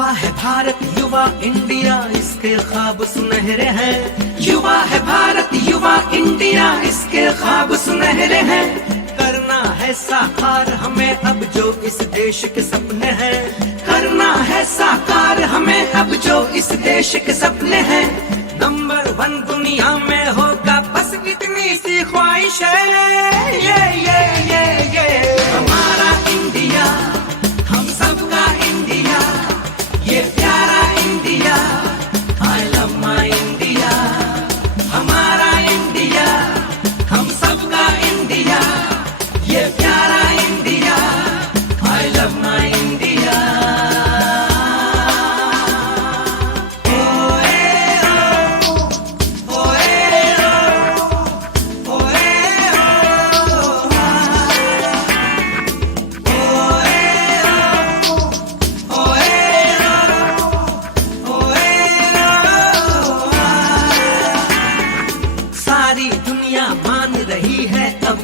युवा है भारत युवा इंडिया इसके ख्वाब सुनहरे हैं। युवा है भारत युवा इंडिया इसके ख्वाब सुनहरे हैं। करना है साकार हमें अब जो इस देश के सपने हैं। करना है साकार हमें अब जो इस देश के सपने हैं। नंबर 1 दुनिया में होगा बस इतनी सी ख्वाहिश है। ये हमारा इंडिया, हम सबका इंडिया, ये प्यारा India, I love my India. हमारा इंडिया, हम सबका इंडिया, ये प्यारा India, I love my India.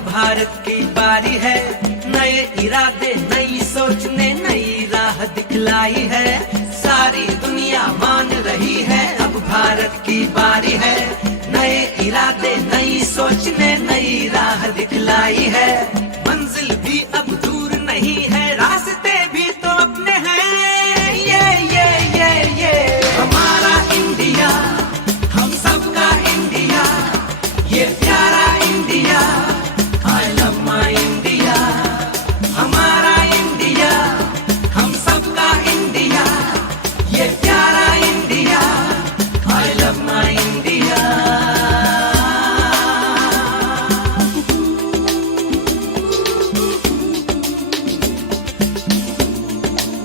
Bharat की बारी है, नए इरादे नई सोच ने नई राह दिखलाई है। सारी दुनिया मान रही है अब भारत की बारी है। नए इरादे नई सोच ने नई राह दिखलाई है। मंजिल भी अब दूर नहीं है, रास्ते भी तो अपने हैं। ये हमारा इंडिया, हम सबका इंडिया, ये प्यारा India, I love my India। हमारा इंडिया, हम सबका इंडिया, ये प्यारा India, I love my India।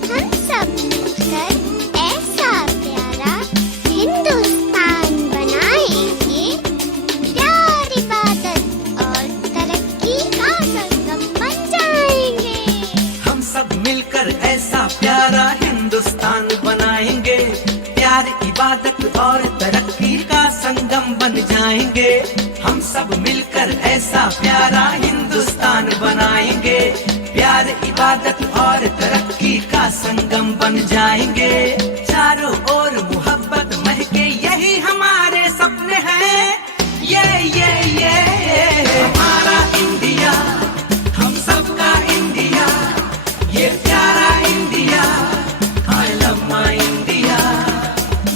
हम सब मिलकर ऐसा प्यारा हिंदुस्तान बनाएंगे। प्यार, इबादत और तरक्की का संगम बन जाएंगे। हम सब मिलकर ऐसा प्यारा हिंदुस्तान बनाएंगे। प्यार, इबादत और तरक्की का संगम बन जाएंगे। हम सब मिलकर ऐसा प्यारा हिंदुस्तान बनाएंगे। प्यार, इबादत और तरक्की का संगम बन जाएंगे। चारों ओर मोहब्बत महके यही हमारे सपने हैं। ये हमारा इंडिया, हम सबका इंडिया, ये प्यारा India, I love my India.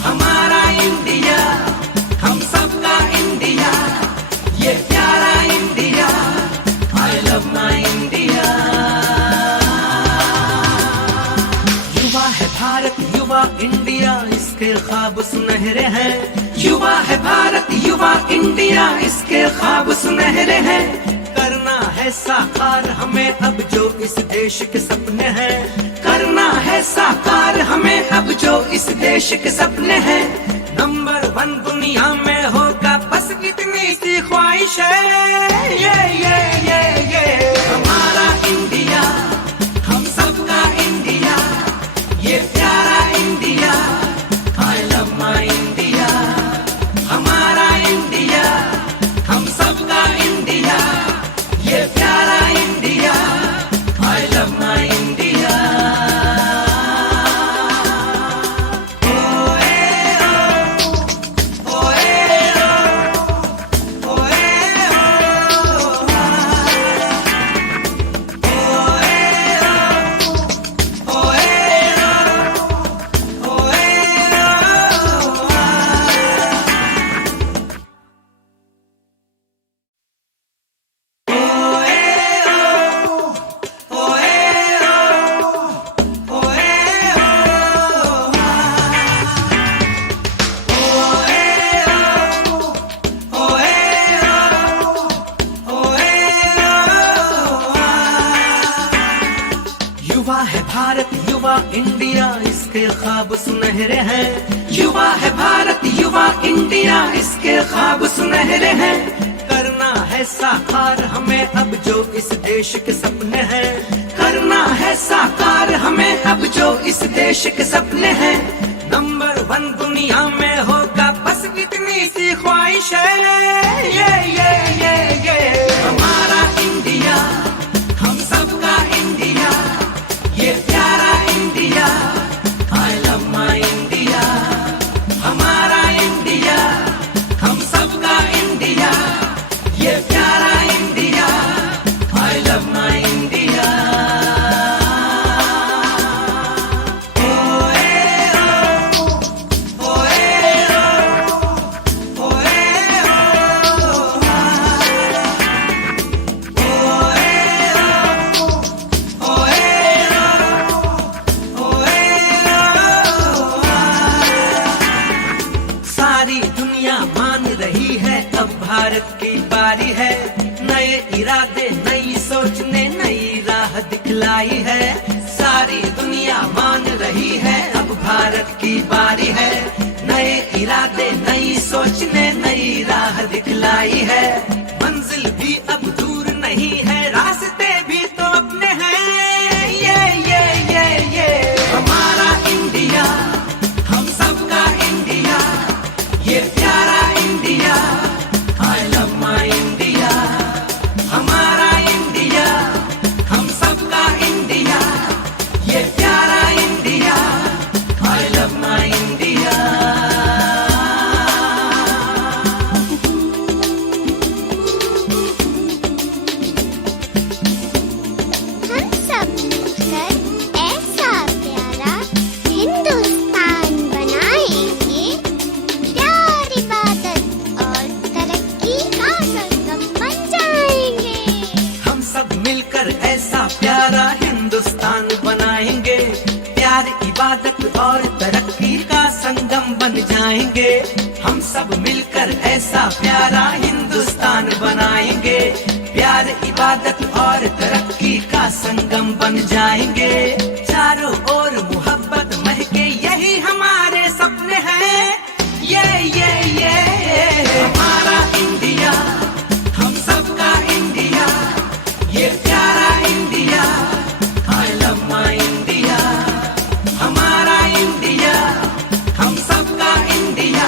हमारा इंडिया, हम सबका इंडिया, ये प्यारा India, I love my India. युवा है भारत युवा इंडिया इसके ख्वाब सुनहरे हैं। युवा है भारत युवा इंडिया इसके ख्वाब सुनहरे हैं। करना है साकार हमें अब जो इस देश के सपने हैं। करना है साकार हमें अब जो इस देश के सपने हैं। नंबर 1 दुनिया में होगा बस इतनी सी ख्वाहिश है। ये हमारा इंडिया, हम सबका इंडिया, ये प्यारा India, I love my India. हमारा इंडिया, हम सबका इंडिया, ये प्यारा India, I love my India. युवा है भारत युवा इंडिया इसके ख्वाब सुनहरे हैं। युवा है भारत युवा इंडिया इसके ख्वाब सुनहरे हैं। करना है साकार हमें अब जो इस देश के सपने हैं। करना है साकार हमें अब जो इस देश के सपने हैं। नंबर 1 दुनिया में होगा बस इतनी सी ख्वाहिश है। ये हमारा इंडिया, हम सबका इंडिया, ये प्यारा इंडिया, आई लव राह दिखलाई है। सारी दुनिया मान रही है, अब भारत की बारी है। नए इरादे नई सोच ने नई राह दिखलाई है। मंजिल भी अब दूर नहीं है, रास्ते भी तो अपने हैं। ये हमारा इंडिया, हम सबका इंडिया, ये प्यारा India, I love my India. हमारा इंडिया, हम सबका इंडिया, ये प्यारा India, I love my India. हम सब मिलकर ऐसा प्यारा हिंदुस्तान बनाएंगे। प्यार, इबादत और तरक्की का संगम बन जाएंगे। हम सब मिलकर ऐसा प्यारा हिंदुस्तान बनाएंगे। प्यार, इबादत और तरक्की का संगम बन जाएंगे। हम सब मिलकर ऐसा प्यारा हिंदुस्तान बनाएंगे। प्यार, इबादत और तरक्की का संगम बन जाएंगे। चारों ओर मोहब्बत महके, यही हमारे सपने हैं। ये हमारा इंडिया, हम सबका इंडिया, ये प्यारा India, I love my India. हमारा इंडिया, हम सबका इंडिया,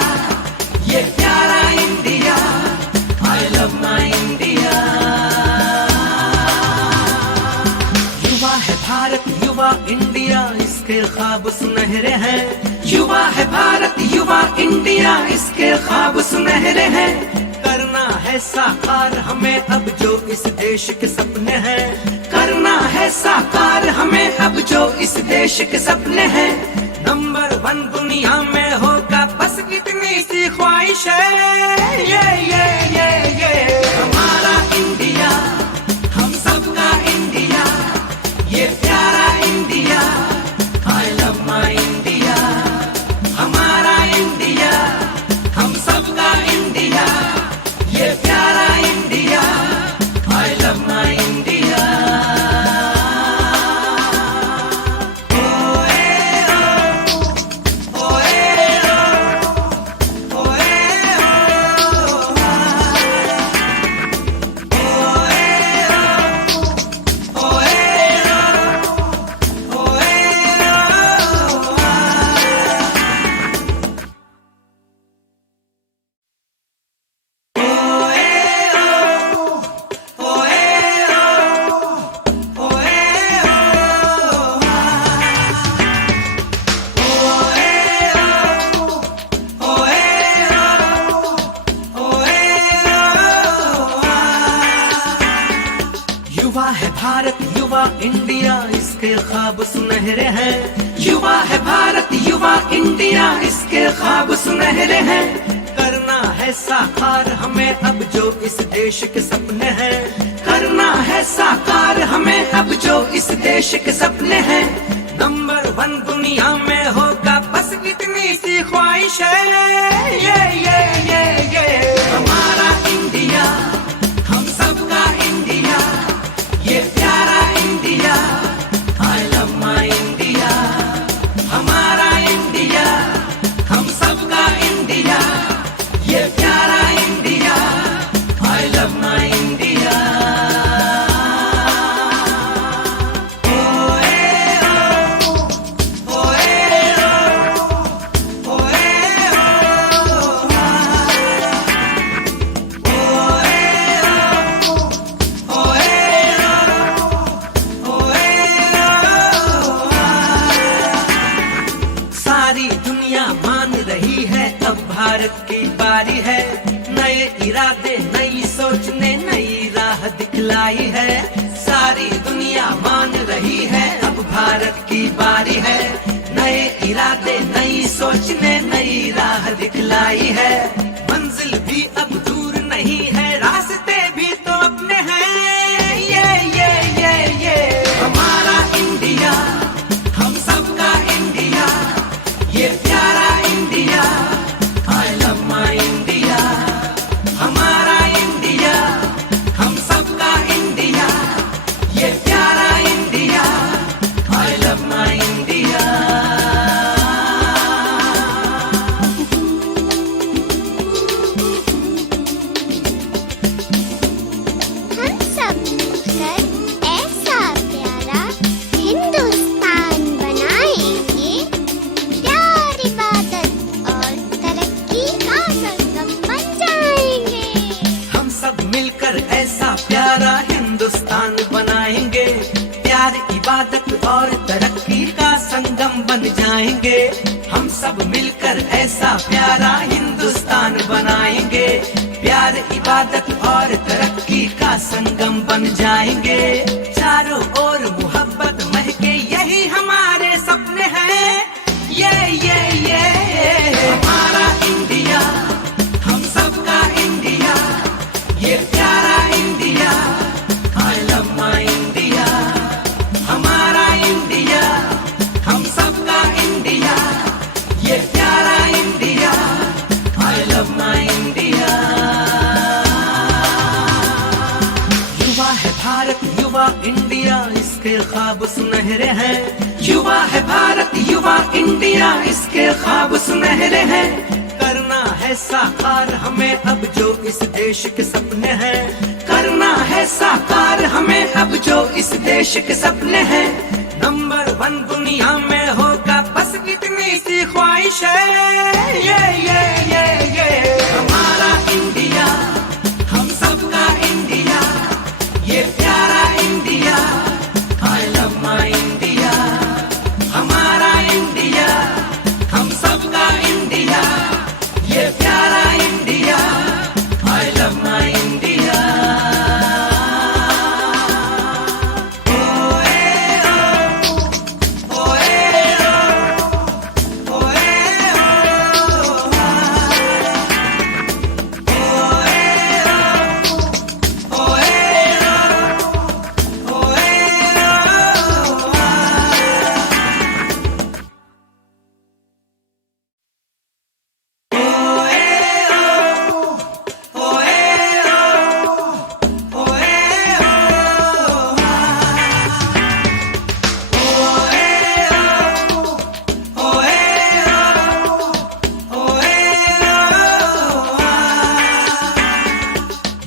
ये प्यारा India, I love my India. युवा है भारत, युवा इंडिया, इसके ख्वाब सुनहरे हैं। युवा है भारत, युवा इंडिया, इसके ख्वाब सुनहरे हैं। करना है साकार हमें अब जो इस देश के सपने हैं। करना है साकार हमें अब जो इस देश के सपने हैं। नंबर 1 दुनिया में होगा, बस इतनी सी ख्वाहिश है। ये हमारा इंडिया, हम सबका इंडिया, ये प्यारा India, I love my India. हमारा इंडिया, हम सबका इंडिया, ये प्यारा India, I love my India. युवा है भारत, युवा इंडिया, इसके ख्वाब सुनहरे हैं। युवा है भारत, युवा इंडिया, इसके ख्वाब सुनहरे हैं। करना है साकार हमें अब जो इस देश के सपने हैं। करना है साकार हमें अब जो इस देश के सपने हैं। नंबर 1 दुनिया में होगा, बस इतनी सी ख्वाहिश है। ये हमारा इंडिया, हम सबका इंडिया, ये प्यारा India, I love my India. हमारा इंडिया, हम सबका इंडिया, ये प्यारा India, I love my India. सारी दुनिया मान रही है, अब भारत की बारी है। नए इरादे नई सोच ने नई राह दिखलाई है। सारी दुनिया मान रही है, अब भारत की बारी है। नए इरादे नई सोच ने नई राह दिखलाई है। मंजिल भी अब दूर नहीं है, रास्ते भी तो अपने हैं। ये हमारा इंडिया, हम सबका इंडिया, ये प्यारा India, I love my India. हमारा इंडिया, हम सबका इंडिया, ये प्यारा इंडिया। बन जाएंगे। हम सब मिलकर ऐसा प्यारा हिंदुस्तान बनाएंगे। प्यार, इबादत और तरक्की का संगम बन जाएंगे। चारों ओर मोहब्बत महके, यही हमारे सपने हैं। ये हमारा इंडिया, हम सबका इंडिया, ये प्यारा India. I love my India. हमारा इंडिया, हम सबका इंडिया, ये प्यारा India. I love my India. युवा है भारत, युवा इंडिया, इसके ख्वाब सुनहरे हैं। युवा है भारत, युवा इंडिया, इसके ख्वाब सुनहरे हैं। करना है साकार हमें अब जो इस देश के सपने हैं। करना है साकार हमें अब जो इस देश के सपने हैं। नंबर 1 दुनिया में होगा, बस इतनी सी ख्वाहिश है। ये हमारा इंडिया, हम सबका इंडिया, ये प्यारा India. I love my India. हमारा इंडिया, हम सबका इंडिया, ये प्यारा India. I love my India.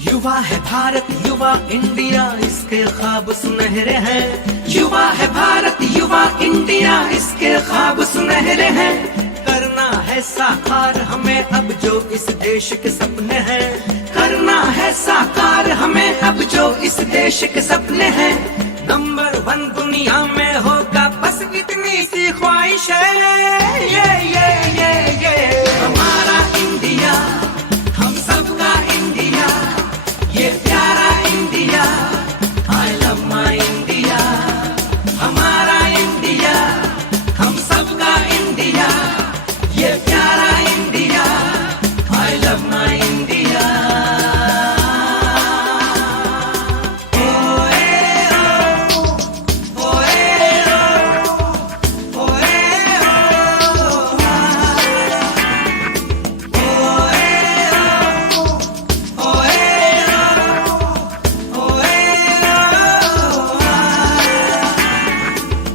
युवा है भारत, युवा इंडिया, इसके ख्वाब सुनहरे हैं। युवा है भारत, युवा इंडिया, इसके ख्वाब सुनहरे हैं। करना है साकार हमें अब जो इस देश के सपने हैं। करना है साकार हमें अब जो इस देश के सपने हैं। नंबर 1 दुनिया में होगा, बस इतनी सी ख्वाहिश है। ये हमारा इंडिया, हम सबका इंडिया, ये प्यारा India. I love my India. हमारा इंडिया, हम सबका इंडिया, ये प्यारा India. I love my India.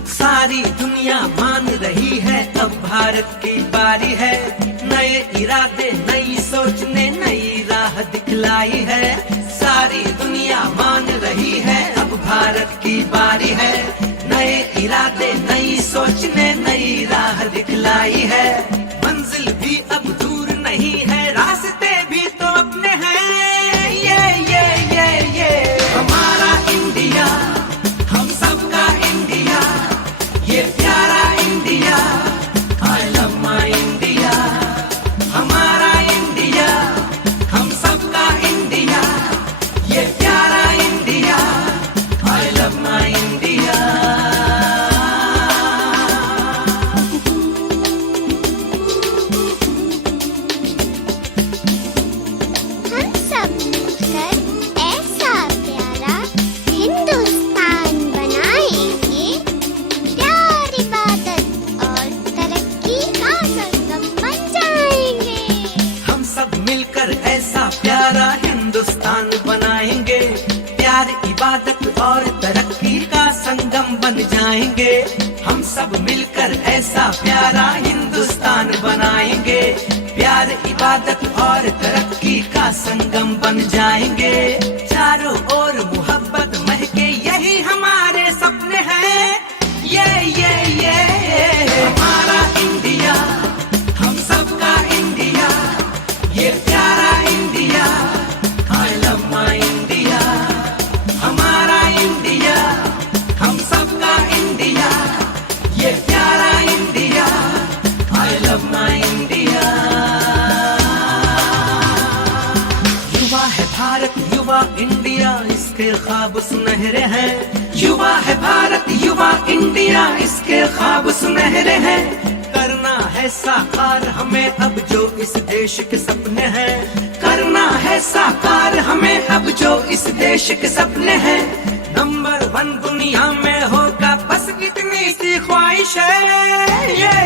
सारी दुनिया मान रही है, अब भारत की बारी है। नए इरादे, नई सोच ने नई राह दिखलाई है। सारी दुनिया मान रही है, अब भारत की बारी है। नए इरादे, नई सोच ने नई राह दिखलाई है। मंजिल भी अब दूर नहीं है, रास्ते भी तो अपने हैं। ये हमारा इंडिया, हम सबका इंडिया, ये प्यारा India. I love my India. हमारा इंडिया, हम सबका इंडिया, ये प्यारा India. I love my India. हम सब मिलकर ऐसा प्यारा हिंदुस्तान बनाएंगे। प्यार, इबादत और तरक्की का संगम बन जाएंगे। हम सब मिलकर ऐसा प्यारा हिंदुस्तान बनाएंगे। प्यार, इबादत और तरक्की का संगम बन जाएंगे। हम सब मिलकर ऐसा प्यारा हिंदुस्तान बनाएंगे। प्यार, इबादत और तरक्की का संगम बन जाएंगे। चारों ओर मोहब्बत महके, यही हमारे सपने हैं। ये हमारा इंडिया, हम सबका इंडिया, ये प्यारा India. I love my India. हमारा इंडिया, हम सबका इंडिया, ये प्यारा इंडिया। ख्वाब सुनहरे हैं। युवा है भारत, युवा इंडिया, इसके ख्वाब सुनहरे हैं। करना है साकार हमें अब जो इस देश के सपने हैं। करना है साकार हमें अब जो इस देश के सपने हैं। नंबर 1 दुनिया में होगा बस इतनी सी ख्वाहिश है।